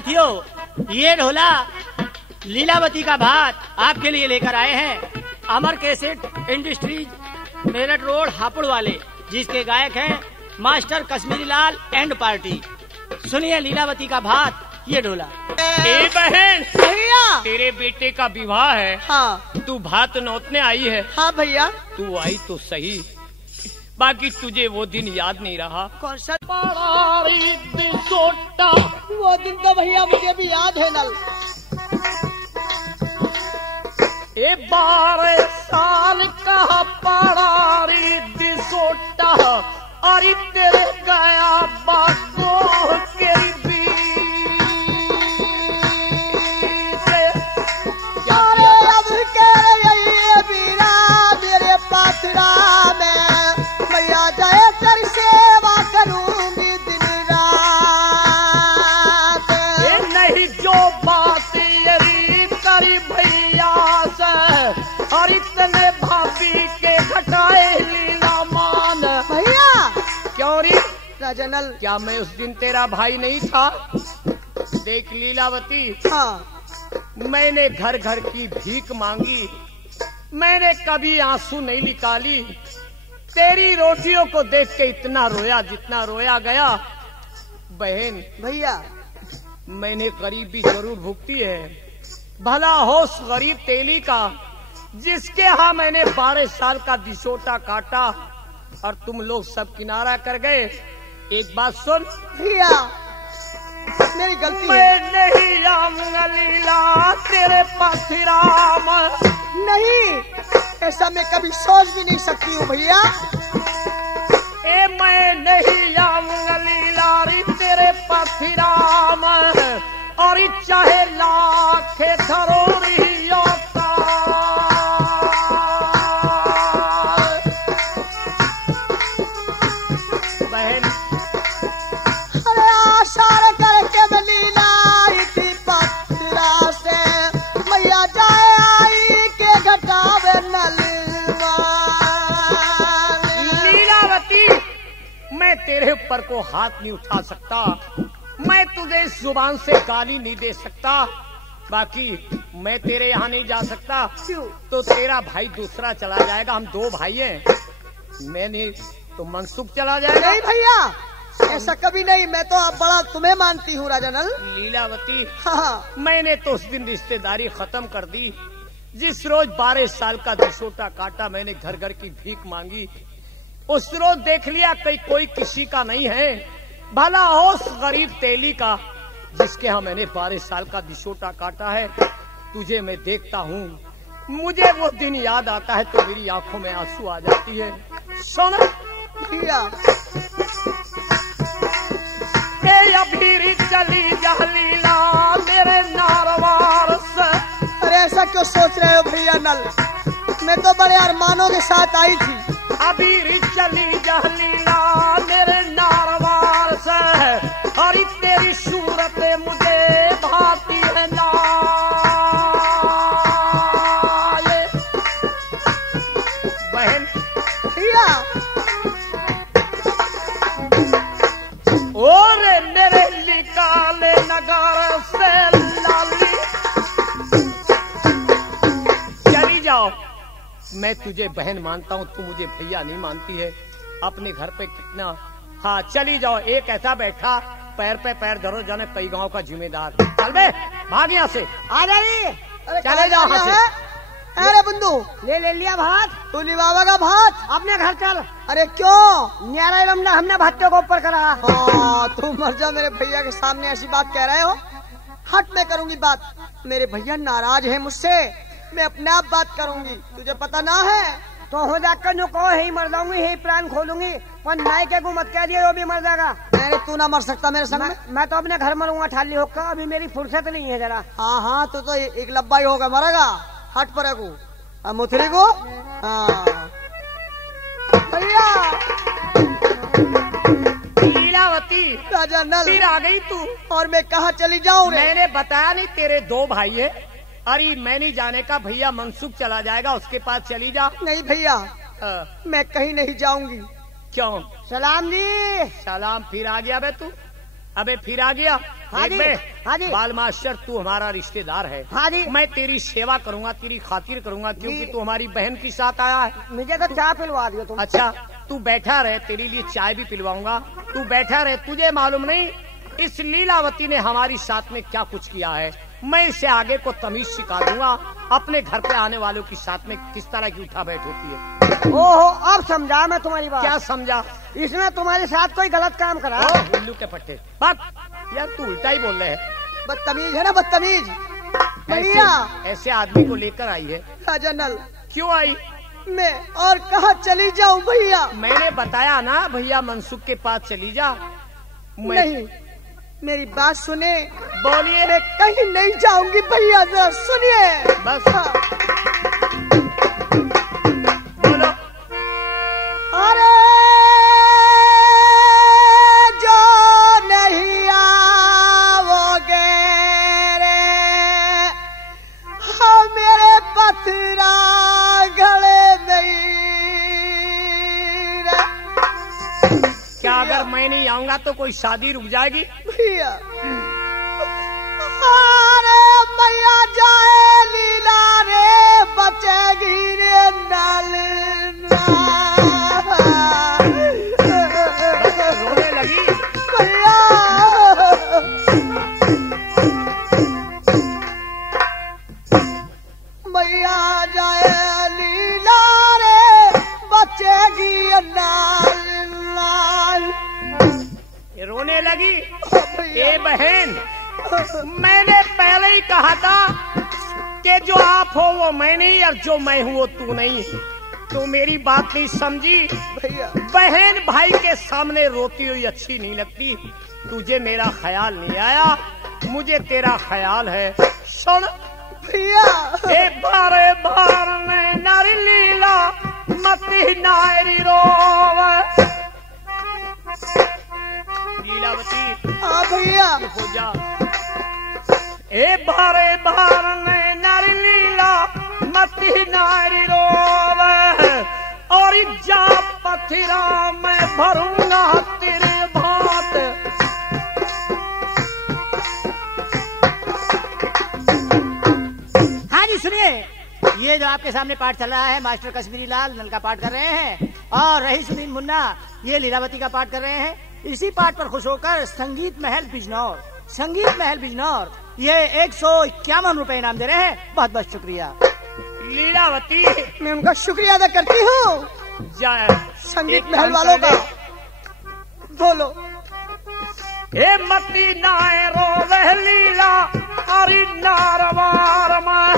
साथियों, ये ढोला लीलावती का भात आपके लिए लेकर आए हैं Amar cassette industries, Meerut road, Hapur वाले, जिसके गायक हैं master Kashmiri Lal and party. सुनिए लीलावती का भात, ये ढोला। ए बहन, भैया। तेरे बेटे का विवाह है। हाँ। तू भात नौतने आई है। हाँ भैया। तू आई तो सही, बाकी तुझे वो दिन याद नहीं रहा। कौन सा? सोटा। वो दिन तो भैया मुझे भी याद है नल। 12 साल का पड़ारी दिसोटा, अरे तेरे गया बागो के जनल। क्या मैं उस दिन तेरा भाई नहीं था? देख लीलावती, हाँ। मैंने घर घर की भीख मांगी, मैंने कभी आंसू नहीं निकाली। तेरी रोटियों को देख के इतना रोया जितना रोया गया। बहन भैया, मैंने गरीबी जरूर भुगती है, भला होश गरीब तेली का, जिसके यहाँ मैंने 12 साल का दिसोटा काटा और तुम लोग सब किनारा कर गए। एक बात सुन भैया, मेरी गलती मैं है। नहीं आऊंगा लीला तेरे पास राम। नहीं, ऐसा मैं कभी सोच भी नहीं सकती हूँ भैया। मैं नहीं आऊंगा लीला तेरे पास राम, और चाहे लाख धरोरियों का। बहन आशा करके लीला इसी पत्रा से मैया जाए आई के घटावे नलवा। लीलावती, मैं तेरे ऊपर को हाथ नहीं उठा सकता, मैं तुझे इस जुबान से गाली नहीं दे सकता, बाकी मैं तेरे यहाँ नहीं जा सकता। तो तेरा भाई दूसरा चला जाएगा, हम 2 भाई हैं। मैं नहीं तो मनसुख चला जाएगा। नहीं भैया, ऐसा कभी नहीं। मैं तो अब बड़ा तुम्हें मानती हूँ राजनल। लीलावती, हाँ। मैंने तो उस दिन रिश्तेदारी खत्म कर दी। जिस रोज 12 साल का दिसोटा काटा, मैंने घर घर की भीख मांगी, उस रोज देख लिया कहीं कोई किसी का नहीं है, भला होश गरीब तेली का, जिसके यहाँ मैंने 12 साल का दिसोटा काटा है। तुझे मैं देखता हूँ, मुझे वो दिन याद आता है तो मेरी आंखों में आंसू आ जाती है। सुन भैया, अभी चली जा लीला मेरे नारवार से। अरे ऐसा क्यों सोच रहे हो भैया नल? मैं तो बड़े अरमानों के साथ आई थी। अभी चली जा लीला मेरे नारवार से, और तेरी सूरत मुझे भाती है ना। बहन भैया, और मेरे निकाले नगर से लाली। चली जाओ, मैं तुझे बहन मानता हूँ, तू मुझे भैया नहीं मानती है। अपने घर पे कितना, हाँ चली जाओ। एक ऐसा बैठा पैर पे पैर धरो जाने कई गांव का जिम्मेदार। चल बे, भाग यहाँ से। आ जाइए। चले जाओ यहाँ से। अरे बंधु, ले लिया भात। तू बाबा का भात अपने घर चल। अरे क्यों? न्यारा रमना हमने भात्यों को ऊपर करा। हाँ, तू मर जा, मेरे भैया के सामने ऐसी बात कह रहे हो। हट, मैं करूंगी बात। मेरे भैया नाराज है मुझसे, मैं अपने आप बात करूंगी, तुझे पता ना है। तो हो जाकर जो कहो ही मर जाऊंगी, ही प्राण खोलूंगी, पर नाई के को मत कह दिया वो भी मर जाएगा। अरे तू ना मर सकता मेरे संग। मैं तो अपने घर मरूंगा ठाली होकर, अभी मेरी फुर्सत नहीं है जरा। हाँ हाँ, तो एक लब्बा ही होगा, मरेगा। हट पर को मुथरी को। हाँ भैया। लीलावती, राजा नल, फिर आ गई तू। और मैं कहाँ चली जाऊँ? मैंने बताया नहीं तेरे 2 भाई है। अरे मैं नहीं जाने का, भैया मनसुख चला जाएगा, उसके पास चली जा। नहीं भैया, मैं कहीं नहीं जाऊंगी। क्यों? सलाम जी। सलाम फिर आ गया बे तू? अबे फिर आ गया? हाँ देख जी, बे, हाँ जी। बाल मास्टर तू हमारा रिश्तेदार है। हाँ जी। मैं तेरी सेवा करूंगा, तेरी खातिर करूंगा, क्योंकि जी। तू हमारी बहन के साथ आया है। मुझे तो चाय पिलवा दियो तुम। अच्छा तू बैठा रहे, तेरे लिए चाय भी पिलवाऊंगा। तू बैठा रहे, तुझे मालूम नहीं इस लीलावती ने हमारी साथ में क्या कुछ किया है। मैं इसे आगे को तमीज सिखा दूंगा, अपने घर पे आने वालों की साथ में किस तरह की उठा बैठ होती है। ओहो, अब समझा मैं तुम्हारी बात। क्या समझा? इसने तुम्हारे साथ कोई गलत काम करा। उल्लू के पट्टे बात यार, तू उल्टा ही बोल रहे है। बदतमीज है ना, बदतमीज। ऐसे, भैया ऐसे आदमी को लेकर आई है। राजा नल, क्यों आई? मैं और कहाँ चली जाऊँ भैया? मैंने बताया ना भैया मनसुख के पास चली जा। नहीं, मेरी बात सुने। बोलिए। मैं कहीं नहीं जाऊंगी भैया, जरा सुनिए बस। हाँ। बोलो। अरे जो नहीं आओगे रे, हाँ मेरे पथरा गले नहीं रे। क्या अगर मैं नहीं आऊंगा तो कोई शादी रुक जाएगी? भैया, अरे मैया जाए लीला रे, बचेगी रे नल। रोने लगी। भैया, मैया जाए लीला रे, बचेगी नल। रोने लगी। ए बहन, मैंने पहले ही कहा था कि जो आप हो वो मैं नहीं और जो मैं हूँ वो तू नहीं। तू मेरी बात नहीं समझी। भैया, बहन भाई के सामने रोती हुई अच्छी नहीं लगती। तुझे मेरा ख्याल नहीं आया, मुझे तेरा ख्याल है। सुन भैया, ए बारे बार में नारी लीला मती नारी रोवे। लीलावती हाँ भैया, हो जा। ए बारे बार ने नारी लीला मती नारी रोवे, और जा पथिरा मैं भरूंगा तेरे भात। हाँ जी सुनिए, ये जो आपके सामने पाठ चल रहा है मास्टर कश्मीरी लाल नल का पाठ कर रहे हैं, और रही सुनील मुन्ना ये लीलावती का पाठ कर रहे हैं। इसी पाठ पर खुश होकर संगीत महल बिजनौर ये 151 रुपए इनाम दे रहे हैं। बहुत बहुत शुक्रिया। लीलावती मैं उनका शुक्रिया अदा करती हूँ। जाए संगीत महल वालों का बोलो। ए मती नाय रोवे लीला अरे नारवार में,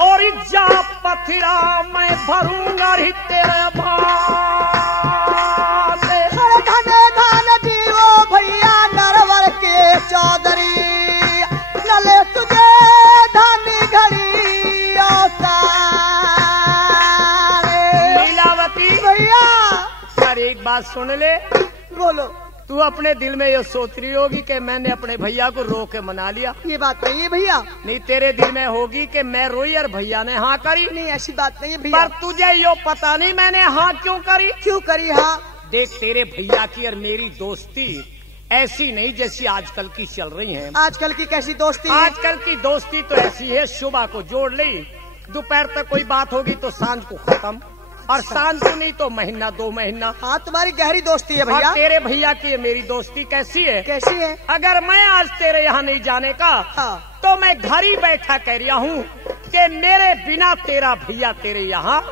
और जा पथिरा मैं भरूंगा ही तेरे भात। धने धन जीवो भैया नरवर के चौधरी, नले तुझे धन घड़ी लीलावती भैया। यार एक बात सुन ले। बोलो। तू अपने दिल में ये सोच रही होगी कि मैंने अपने भैया को रो के मना लिया। ये बात नहीं है भैया। नहीं, तेरे दिल में होगी कि मैं रोई और भैया ने हाँ करी। नहीं, ऐसी बात नहीं है भैया। पर तुझे यो पता नहीं मैंने हाँ क्यों करी। क्यों करी हाँ? देख, तेरे भैया की और मेरी दोस्ती ऐसी नहीं जैसी आजकल की चल रही है। आजकल की कैसी दोस्ती? आजकल की दोस्ती तो ऐसी है, सुबह को जोड़ ली, दोपहर तक कोई बात होगी तो सांझ को खत्म, और सांझ को नहीं तो महीना 2 महीना। हाँ, तुम्हारी गहरी दोस्ती है भैया। और तेरे भैया की मेरी दोस्ती कैसी है? कैसी है? अगर मैं आज तेरे यहाँ नहीं जाने का हाँ। तो मैं घर ही बैठा कह रहा हूँ कि मेरे बिना तेरा भैया तेरे यहाँ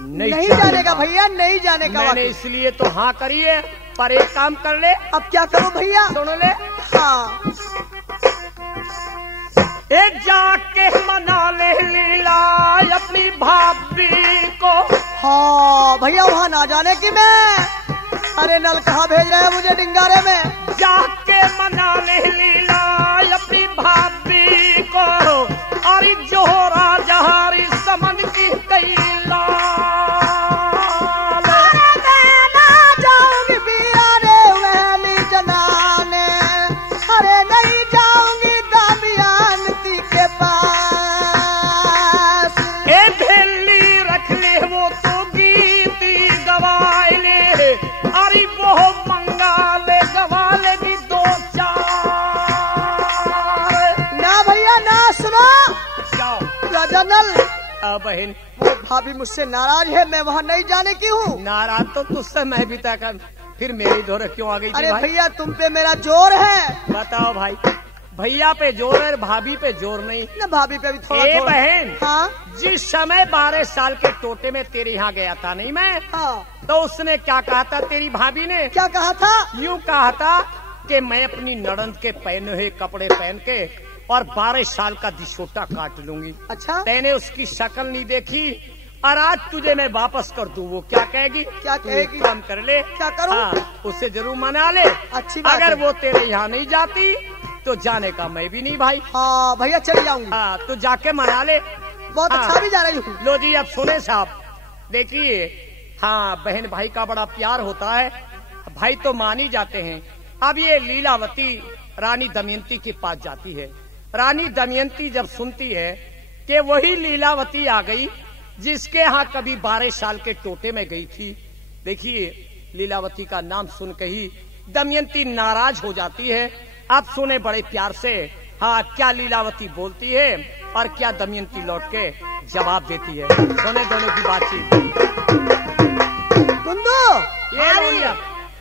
नहीं जाने का भैया, नहीं जाने का। मैंने इसलिए तो हाँ करी है। पर एक काम कर ले। अब क्या करूँ भैया? सुन ले। हाँ। एक जाके मना ले लीला अपनी भाभी को। हाँ भैया, वहाँ ना जाने की मैं। अरे नल कहाँ भेज रहे हैं मुझे डिंगारे में? जाके मना ले लीला अपनी भाभी को, और जोहरा जहारी समन की कैला। बहन वो भाभी मुझसे नाराज है, मैं वहाँ नहीं जाने की हूँ। नाराज तो तुझसे मैं भी तक, फिर मेरी दौरे क्यों आ गई थी अरे भाई? भैया तुम पे मेरा जोर है। बताओ भाई, भैया पे जोर है, भाभी पे जोर नहीं। न भाभी पे भी थोड़ा ए थोड़ा। बहन, हाँ जिस समय 12 साल के टोटे में तेरे यहाँ गया था नहीं मैं, हाँ। तो उसने क्या कहा था तेरी भाभी ने? क्या कहा था? यूँ कहा था कि मैं अपनी नड़ंद के पहने हुए कपड़े पहन के और 12 साल का दिशोटा काट लूंगी। अच्छा तेने उसकी शक्ल नहीं देखी और आज तुझे मैं वापस कर दूं, वो क्या कहेगी? क्या तू कहेगी? एक काम कर ले। क्या करूं? हाँ, उससे जरूर मना ले। अच्छी बात अगर है। वो तेरे यहाँ नहीं जाती तो जाने का मैं भी नहीं भाई। हाँ भैया चली जाऊंगी। हाँ, तो जाके मना ले। बहुत हाँ। अच्छा भी जा रही हूँ। लो जी, अब सुने साहब, देखिए, हाँ, बहन भाई का बड़ा प्यार होता है, भाई तो मान ही जाते हैं। अब ये लीलावती रानी दमयंती के पास जाती है। रानी दमयंती जब सुनती है कि वही लीलावती आ गई जिसके यहाँ कभी 12 साल के टोटे में गई थी, देखिए लीलावती का नाम सुन के ही दमयंती नाराज हो जाती है। अब सुने बड़े प्यार से, हाँ, क्या लीलावती बोलती है और क्या दमयंती लौट के जवाब देती है। सुने दोनों की बातचीत। कुंदू, ये लोनिया,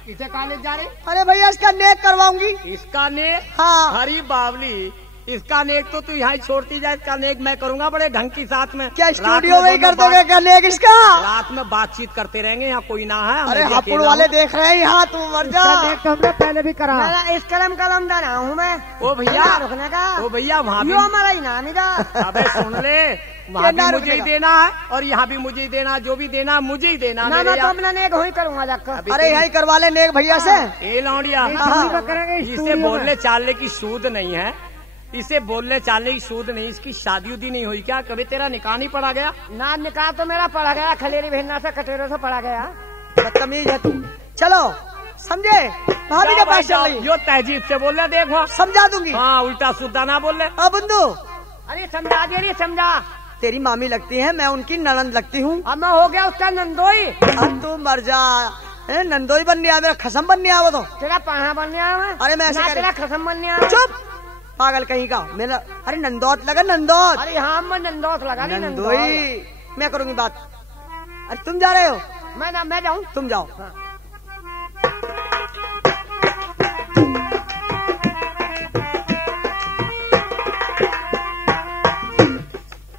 इसे कहाँ ले जा रहे? अरे भैया इसका नेक करवाऊंगी। इसका नेक? हाँ। हरी बावली, इसका नेक तो तू यहाँ छोड़ती जाए, इसका नेक मैं करूंगा बड़े ढंग के साथ में। क्या रात स्टूडियो में ही दोनों कर दोगे क्या नेक इसका? रात में बातचीत करते रहेंगे, यहाँ कोई ना है। अरे मैं भी हापुड़ अकेला वाले हूँ। देख रहे हैं यहाँ, तू मर जा। तो हमने पहले भी करा। इस कलम दना हूँ मैं। ओ भैया, रुकने का। ओ भैया, वहाँ भी यो हमारा इनाम इधर। अबे सुन ले, वहाँ भी मुझे ही देना है और यहाँ भी मुझे ही देना, जो भी देना मुझे ही देना। ना मेरे ना तो यहाँ- अपना नेक हो ही करूँगा जाकर। अभी अरे तेरी- यही करवा ले नेक भैया से। ए लौंडिया, हाँ। करेंगे इसे स्टूडियो में। बोलने चालने की सूद नहीं है, इसे बोलने चालने की सूद नहीं। इसकी शादी उदी नहीं हुई क्या? कभी तेरा निकाह नहीं पड़ा गया? ना निकाह तो मेरा पड़ा गया, खलेरी भेजना से कटेरों से पड़ा गया। बदतमीज है तू। चलो समझे, भाभी के पास चल रही। जो तहजीब से बोल रहे, देखो। समझा दूंगी। हाँ, उल्टा सुद्धा ना बोल रहे। अब बुंदू, अरे समझा दे रही, समझा। तेरी मामी लगती है, मैं उनकी ननंद लगती हूँ। अब मैं हो गया उसका नंदोई। अब तू मर जा। नंदोई बनने आ, मेरा खसम बनने आ वो तो। तेरा पढ़ा बनने आया मैं। अरे मैं ऐसे ना करे- तेरा खसम बनने आया। चुप पागल कहीं का। मेरा अरे नंदौत लगा, नंदौत। अरे हाँ मैं नंदोत लगा नहीं नंदोई मैं करूंगी बात। अरे तुम जा रहे हो? मैं जाऊँ। तुम जाओ।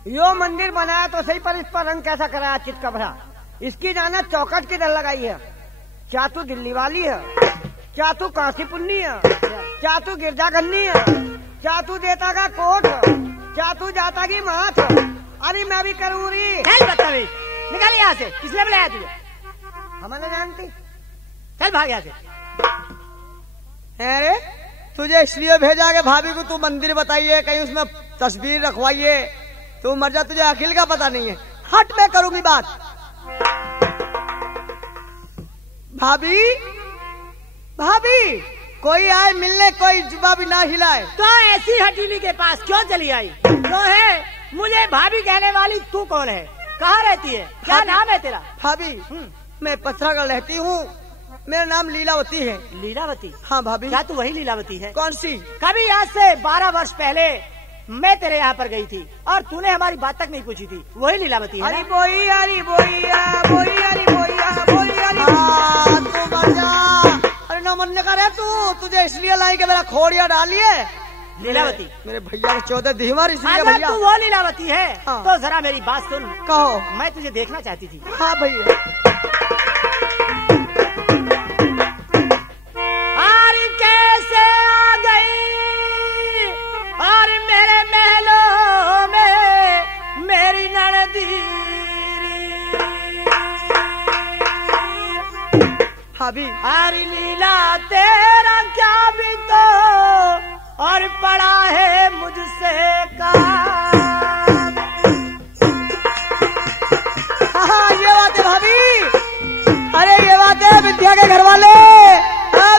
यो मंदिर बनाया तो सही, पर इस पर रंग कैसा कराया चित कपड़ा। इसकी जाना चौकट किधर लगाई है? क्या तू दिल्ली वाली है? क्या तू काशी पुन्नी है? क्या तू गिरजा गन्नी है? क्या तू देता का कोट? क्या तू जाता की माथ? अरे मैं भी करूँ री। निकल यहाँ से, किसने बुलाया तुझे? हमें जानती। चल भाग यहाँ से। अरे तुझे इसलिए भेजा के भाभी को तू मंदिर बताइए, कहीं उसमें तस्वीर रखवाइए। तू मर जा, तुझे अखिल का पता नहीं है। हट, मैं करूंगी बात। भाभी, भाभी, कोई आए मिलने, कोई जुबा भी ना हिलाए। तो ऐसी हटीनी के पास क्यों चली आई? तो है मुझे भाभी कहने वाली तू कौन है? कहाँ रहती है? क्या भाभी। नाम है तेरा? भाभी, मैं पथरागढ़ रहती हूँ। मेरा नाम लीलावती है। लीलावती? हाँ भाभी। क्या तू वही लीलावती है? कौन सी? कभी आज से 12 वर्ष पहले मैं तेरे यहाँ पर गई थी और तूने हमारी बात तक नहीं पूछी थी। वही लीलावती है अरे ना? बोई अरे बोइया बोइया अरे बोइया बोइया अरे। हाँ, तू मर जा। अरे न मरने का रे तू, तुझे इसलिए लाई के मेरा खोड़िया डालिए। लीलावती? मेरे भैया ने 14 दीवार इसलिए अगर भैया। तू वो लीलावती है हाँ। तो जरा मेरी बात सुन। कहो। मैं तुझे देखना चाहती थी। हाँ भैया। और कैसे आ गई और मेरे महलों में मेरी ननदीरी। भाभी, हरी लीला तेरा क्या भी तो और पड़ा है मुझसे काम। हाँ ये बात है भाभी। अरे ये बात है विद्या के घर वाले।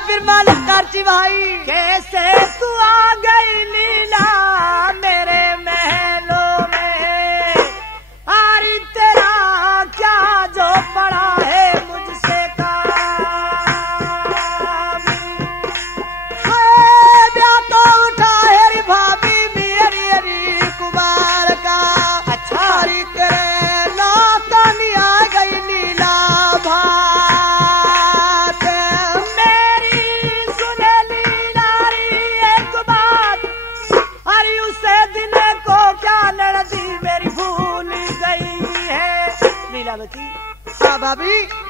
फिर मालिक कार्ची भाई। कैसे तू आ गई लीला मेरे महलों में, हरी तेरा क्या जो पड़ा है मुझसे काम। ब्याह तो उठा है रे भाभी मेरी भाभी